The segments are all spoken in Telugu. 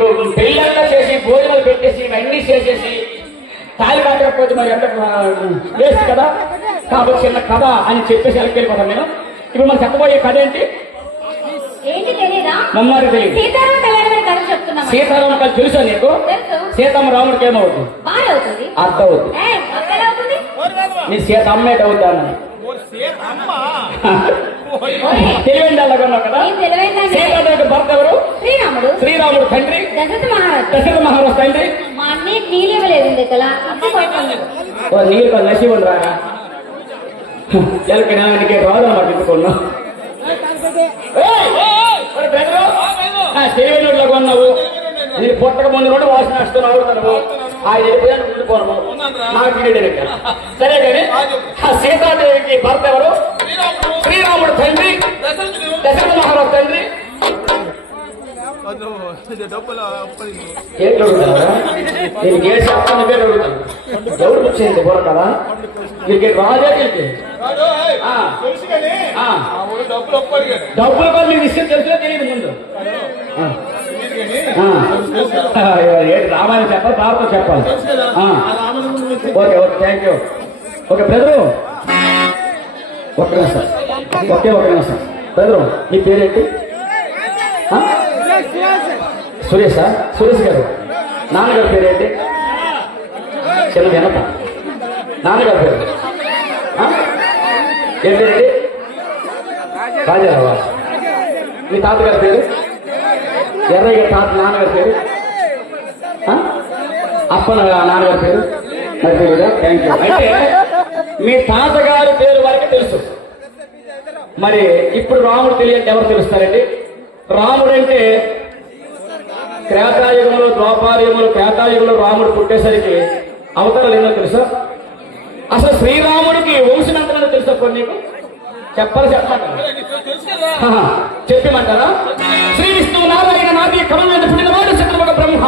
ఇప్పుడు పెళ్ళంతా చేసి భోజనాలు పెట్టేసి ఇవన్నీ చేసేసి తాళి కట్టకపోతే మరి ఎంత వేస్ట్ కదా? కాబట్టి చిన్న కథ అని చెప్పేసి వెళ్ళిపోతాను నేను. ఇప్పుడు మనం చెప్పబోయే కథ ఏంటి? మమ్మారి తెలియదు సీతారామ కథ తెలుసా నీకు? సీతమ్మ రాముడికి ఏమవుతుంది? అర్థం అవుతుంది నీ సీత అమ్మేట అవుతాను ఓయ్, తెలివండి అలాగన్నావు కదా? సీతాదేవికి భర్త ఎవరు? శ్రీరాముడు. శ్రీరాముడు తండ్రి. దశరథ మహారాజు. దశరథ మహారాజు తండ్రి. మా అన్నీ నీళ్ళు నశివుడు రాగా ఎలకి నాయనకి రాదు అన్నమాట తిప్పుకున్నా తెలివినోడ్లో కొన్నావు. నేను పుట్టక ముందు నుండి వాసన వస్తున్నావు నువ్వు ఆయన వెళ్ళిపోయాను ఉండిపోను నాకు వీడే సరే కానీ ఆ సీతాదేవికి భర్త ఎవరు? శ్రీరాముడు. తండ్రి. దశరథ మహారాజు తండ్రి. డబ్బులు అప్పగింది నేను అడుగుతాను. ఎవరు వచ్చింది రాజే తెలుసు డబ్బుల విషయం తెలియదు ముందు. రామాయణం చెప్పాలి భారతం చెప్పాలి. Okay okay thank you okay brother. ఒక్క నిమిషం. ఒకే ఒక నిమిషం. బ్రదరు మీ పేరేంటి? సురేష్ సురేష్ గారు. నాన్నగారి పేరేంటి చిన్న జనత నాన్నగారి పేరు? ఆ? ఏం రాజారావా. మీ తాతగారి పేరు? ఎర్రయ్య తాత నాన్నగారి పేరు? అప్పన నాన్నగారి పేరు? మరి థ్యాంక్ యూ అంటే మీ తాతగారి పేరు వరకు తెలుసు. మరి ఇప్పుడు రాముడు తెలియంటే ఎవరు తెలుస్తారండి? రాముడు అంటే త్రేతాయుగంలో ద్వాపారయుగంలో త్రేతాయుగంలో రాముడు పుట్టేసరికి అవతారాలు ఏందో తెలుసా? అసలు శ్రీరాముడికి వంశం తెలుసా కొన్ని చెప్పాలి చెప్పమంటారా చెప్పమంటారా? శ్రీ విష్ణువు నారాయణ నాది కమల పుట్టినవాడు చంద్రముఖ బ్రహ్మ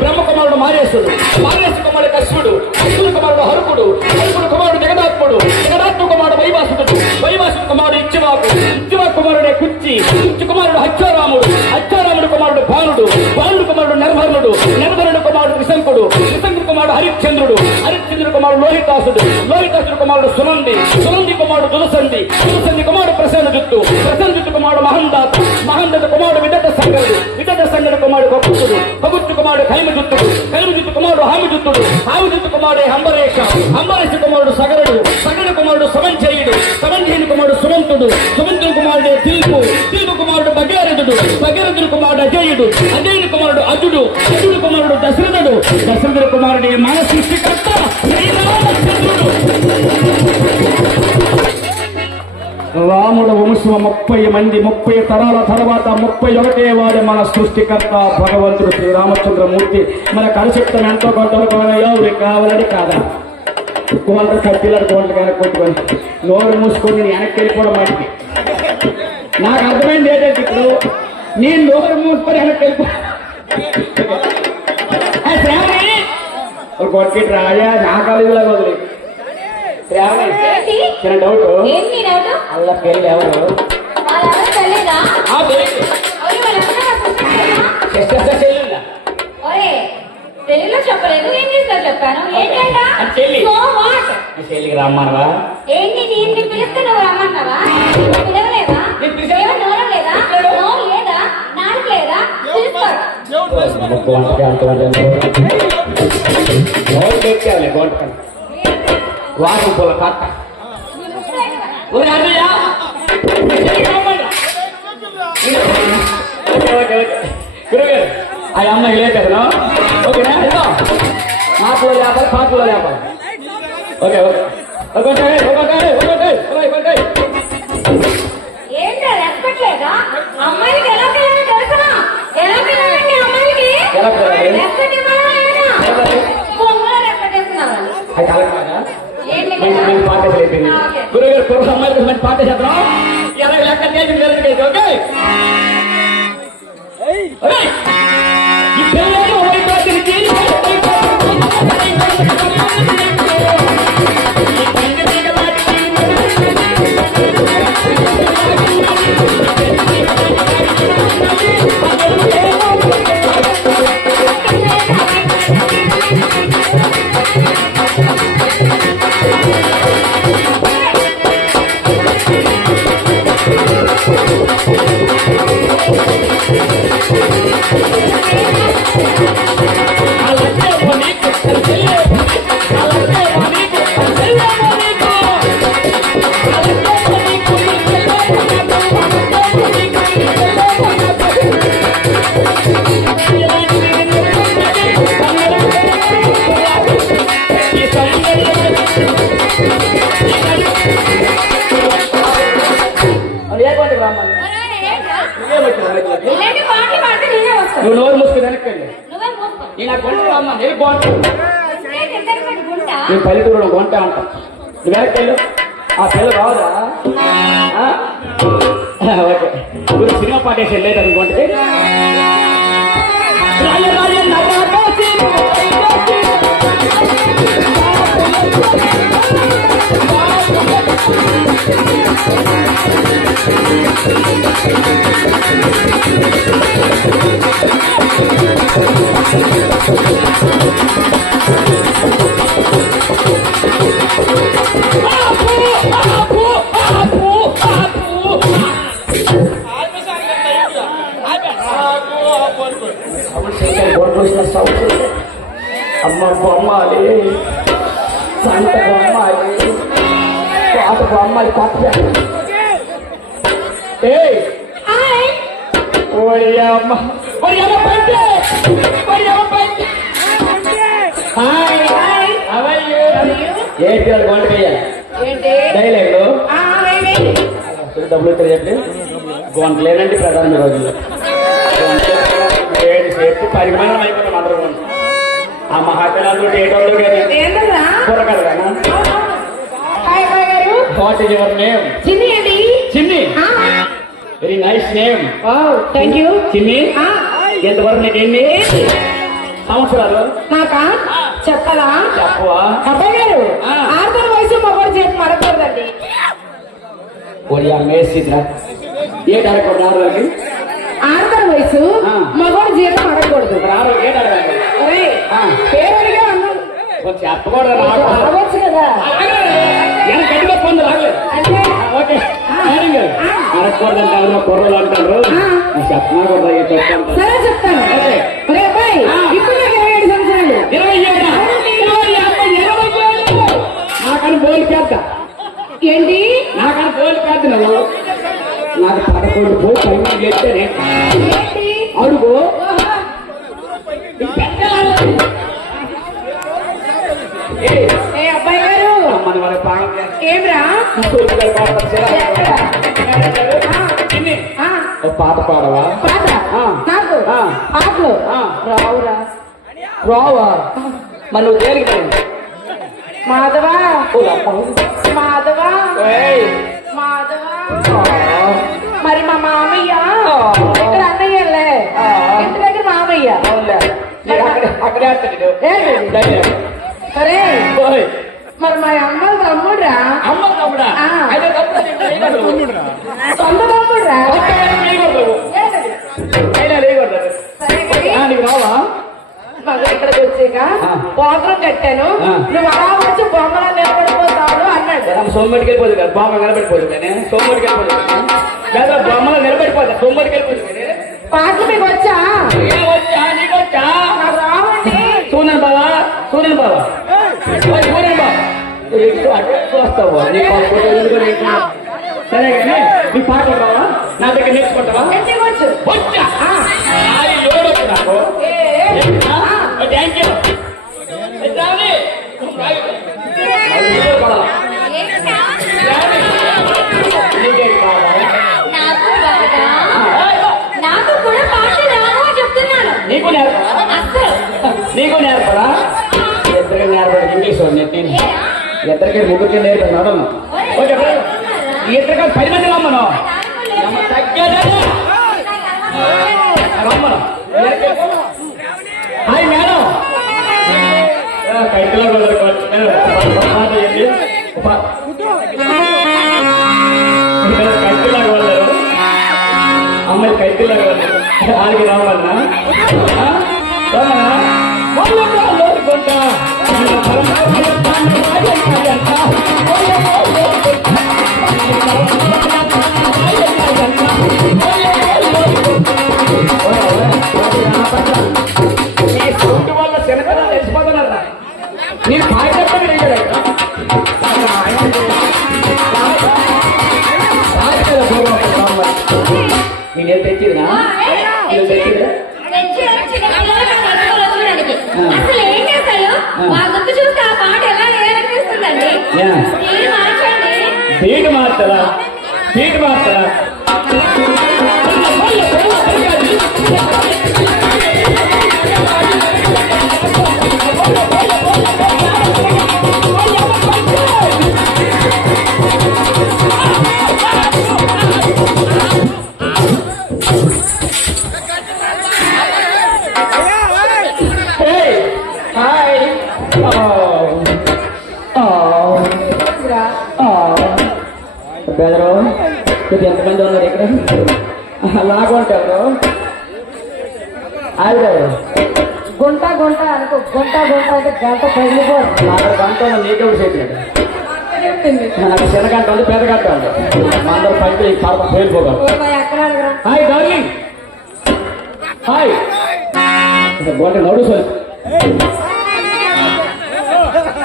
బ్రహ్మ. కుమారుడు మారేశుడు మారేశు కుమారుడు కశ్యుడు కశ్యుడు కుమారుడు హరుకుడు. హరుకుడు కుమారుడు జగదాత్ముడు. జగదాత్మ కుమారుడు వైవాసుడు వైవాసుడు కుమారుడు ఇచ్చివాకు. ఇచ్చివా కుమారుడే కుచ్చి. కుచ్చి కుమారుడు హత్యారాముడు. హత్యారాముడు కుమారుడు భానుడు భానుడు కుమారుడు నిర్భరణుడు నిర్భరుడు కుమారుడు విశంకుడు. విశంకుడు కుమారుడు హరిశ్చంద్రుడు. హరిశ్చంద్రుడు కుమారుడు లోహితాసుడు. లోహితాసుడు కుమారుడు సునంది. సునంది కుమారుడు దులసంది దులసంది కుమారుడు ప్రసన్న జుట్టు. ప్రసన్న జుట్టు కుమారుడు మహందాత. మహందత కుమారుడు విదత సంగడు విదత సంగడు కుమారుడు కపుత్రుడు కపుత్రు కుమారుడు కైమ జుట్టుడు. కైమ జుట్టు కుమారుడు హామి జుట్టుడు. హామి జుట్టు కుమారుడు హంబరేష హంబరేష కుమారుడు సగరుడు. కుమారుడు సుమంతుడు. సుమంతుడు కుమారుడు తిరుపు. తిరుపు కుమారుడు భగీరథుడు. భగీరథుడు కుమారుడు అజయుడు. అజయుడు కుమారుడు అజుడు అజుడు కుమారుడు దశరథుడు. దశరథుడు కుమారుడు మన సృష్టికర్త రాముల వంశం ముప్పై మంది ముప్పై తరాల తర్వాత ముప్పై ఒకటే వాడు మన సృష్టికర్త భగవంతుడు శ్రీ రామచంద్రమూర్తి మన కలశక్తం ఎంతో కొంత ఎవరికి కావాలని కాదా? కోంట కట్టిలాడు కోంట కానీ కొట్టుకొని నోరు మూసుకొని నేను వెనక్కి వెళ్ళిపోవడం వాటికి నాకు అర్థమైంది ఏంటంటే ఇప్పుడు నేను నోరు మూసుకొని వెనక్కి వెళ్ళిపో ఆ, శ్రావణి ఒక కొట్టి రాజా నా కాలేజీలో వదిలి శ్రావణి ఏంటి చిన్న డౌట్ ఏంటి డౌట్ అల్ల పెళ్ళి ఎవరు వాళ్ళెవరో వాట్ మీ చెల్లికి రమ్మనవా ఏంటి నేను నీ పిలిస్తే నువ్వు రమ్మన్నావా నువ్వు పిలవలేదా నేను పిలిచాను. ఏమో నోరు లేదా నోరు లేదా నాలుగు లేదా పిలుస్తారు దేవుడు తెలుసు మరి. ముక్కు వంటకి అంత వంట నోరు పెట్టాలి గొంట వాకు పూల కట్ట ఓకే అన్నయ్య మీ చెల్లికి రమ్మను. ఓకే ఓకే ఓకే గురుగారు ఆ అమ్మాయి లేకదను ఓకేనా ఇదో మాటలో లేపాలి పాటలో లేపాలి ఓకే ఓకే. గురుగారు పూర్వ అమ్మాయికి మంచి పాట చేద్దాం. ఎలా లెక్క చేసి జరిగింది ఓకే? ఈ పిల్లలు నేను పల్లెటూరులో గొంట అంట వెనక్కి వెనక్కెళ్ళు ఆ పిల్ల రాదా ఓకే. ఊరు సినిమా పాట వేసి వెళ్ళేది అది గొంటకి రాయ అమ్మ బొమ్మాలి సంత బొమ్మాలి పాత బొమ్మాలి కొత్త ఏయ్ హాయ్ ఓరి అమ్మ ఓరి అమ్మ పంటే ఓరి అమ్మ పంటే హాయ్ హాయ్ అవయ్యో ఏంటి అది వంట వేయాలి. ఏంటి? డైలాగులు. ఆ, వేయ్, వేయ్. డబ్బులు ఇద్దరు చెప్పి గొంటలేనండి ప్రధాన రోజుల్లో. సేపు పరిమాణం అయిపోతాం అందరూ ఆ మహాకళాలు ఏటోళ్ళు కానీ కూరగాయలు what is your name Chinni అండి. Chinni. Very nice name thank you Chinni. ఎంతవరకు నీకు? ఎన్ని? సంవత్సరాలు? నాకా? చెప్పాలా? చెప్పవా? అబ్బాయి గారు వయసు మగవాడు చేతి మరకూడదండి ఒడి అమ్మేసిందిరా ఏ డైరెక్టర్ రారు ఆర్థర్ వయసు. మగవాడు జీతం అడగకూడదు. పేరు అడిగా చెప్పకూడదు అడగొచ్చు కదా. గట్టిగా పొందు అంటే ఓకే. అంటారు. కుర్రలు కూడా చెప్తాను. సరే. ఇప్పుడు ఇరవై ఏడు. ఇరవై యాభై ఇరవై ఏడు నాకని బోలు పెద్ద. ఏంటి? నాకని బోలు పెద్ద నువ్వు. నాకు పదకొండు పోయి పైన చేస్తేనే. అడుగు. ఏ. అబ్బాయి గారు? ఏమ్రా? పాట పాడవా? పాట. నాకు. రావురా. రావా మరి నువ్వు దేనికి పోయింది? మాధవా ఓ అమ్మ. మాధవా ఏయ్. మాధవా ఆ. మరి మా మామయ్య ఆ. ఇక్కడ అన్నయ్యలే ఆ. ఇంటి దగ్గర మామయ్య అవునులే. నీకు అక్కడే అక్కడే ఆడుతున్నాడు. ఏంటి? ధైర్యం. సరే ఆ. నువ్వు అలా వచ్చి బొమ్మలా నిలబడిపోతావు అన్నాడు. సోమ్మడికి వెళ్ళిపోదు కదా బొమ్మ నిలబడిపోదు సోమ్మడికి వెళ్ళిపోదు లేదా బొమ్మలో నిలబడిపోతా సోమ్మడికి వెళ్ళిపోదు పాటలు మీకు వచ్చా? వచ్చా నీకు వచ్చా? రావండి. సూనన్ బావా సూనన్ బావా? సూనన్ బావ? ఎక్కువ అటు చూస్తావు నీ పాట ఎందుకు నీకు? సరే కానీ నీ పాట బావా నా దగ్గర నేర్చుకుంటావా? వచ్చు? ఇద్దరికి ముగ్గురికి నేర్పాను నడను ఓకే ఇద్దరికి పది మంది రమ్మను. రమ్మను. Hi madam. కైకిలో కైకిలాగా వాళ్ళు అమ్మాయి కైకిలాగా వాళ్ళు ఆడికి రావాలన్నా ఆ? నేర్పిస్తుందండి యా. మీరు మార్చండి గుంట గుంట అంటే గంట పగిలిపోదు నాకు గంట నీకెవరు చెప్పాడు నాకు చిన్న గంట ఉంది పెద్ద గంట ఉంది. మా అందరూ పైకి ఎక్కడ అడగరా హాయ్ డార్లింగ్. హాయ్. గోట నడు sir.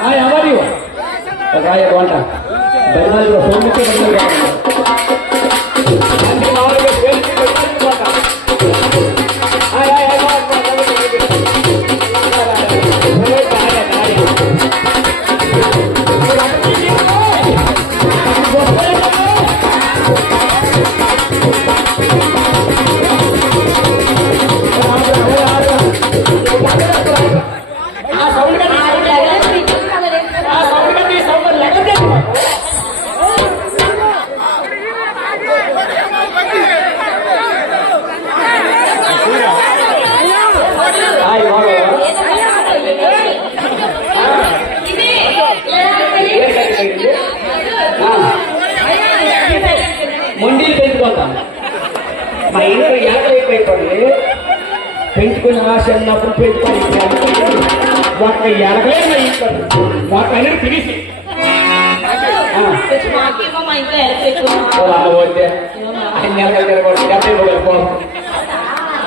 Hi how are you hi go to బెంగాలీలో సోమితే మా ఇంట్లో ఎక్కడ అయిపోయింది పెంచుకునే ఆశ అన్నప్పుడు పెంచుకొని ఒక ఎనకలే మా ఇంట్లో ఒక్క అనేది తిరిగి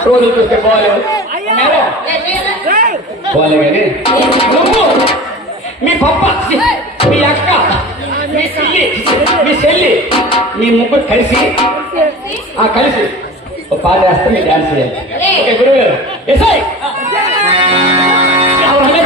రోజు చూస్తే పోలేదు పోలే మీ పప్ప మీ అక్క మీ చెల్లి మీ చెల్లి మీ ముగ్గురు కలిసి ఆ కలిసి ఒక పాట వేస్తే మీరు డాన్స్ చేయాలి ఓకే గురువు గారు ఎస్ఐ ఎవరన్నా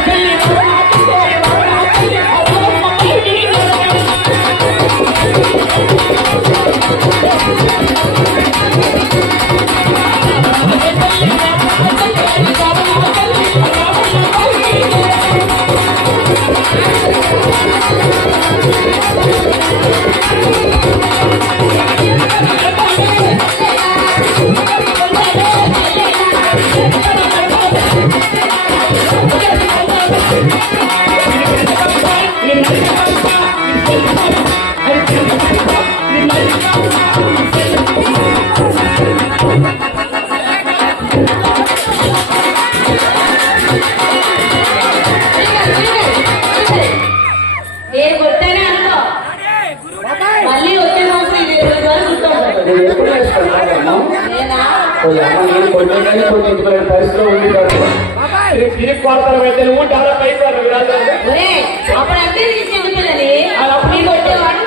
కొట్టించుకునే పరిస్థితిలో ఉంది తిరిగి కొడతారు అయితే నువ్వు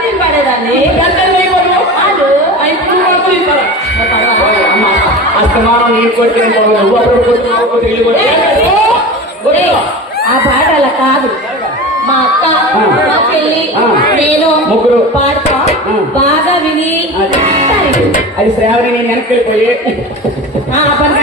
నేను పడేదాన్ని. కాదు అస్తమానం నేను కొట్టిన నువ్వు అప్పుడు తిరిగి ఆ పాట అలా కాదు. మా అక్క మా చెల్లి. నేను ముగ్గురు. పాడతా. బాగా విని అది. శ్రావణి నేను వెనక్కి వెళ్ళిపోయి ఆ, ఆ పని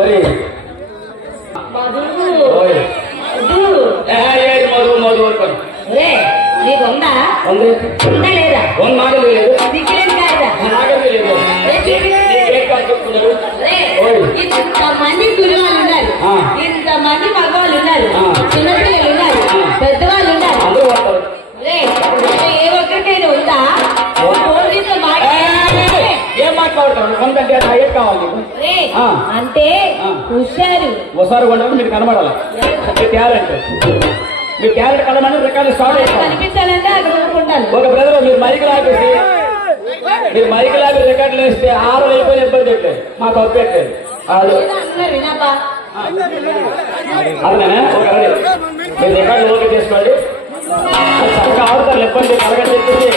మరి. మధు. మధు ఉందా. ఉంది లేదా? లేదు. లేదు. ఇంతమంది ఉన్నారు ఆ. ఇంతమంది మగవాళ్ళు అంటే. హుషారు ఒకసారి కొండకు మీకు కనబడాలి? మీ క్యారెట్ మీ క్యారెట్ కలమని రికార్డు స్టార్ట్ కనిపించాలంటే ఒక బ్రదర్ మీరు మైక్ లాగేసి మీరు మైక్ లాగి రికార్డులు వేస్తే ఆరు అయిపోయి ఇబ్బంది పెట్టలేదు వినబ్బా. అదనే ఒక రెడీ. మీరు రికార్డు ఓకే చేసుకోండి. చక్కగా ఆడతారు ఇబ్బంది కలగని చెప్పేసి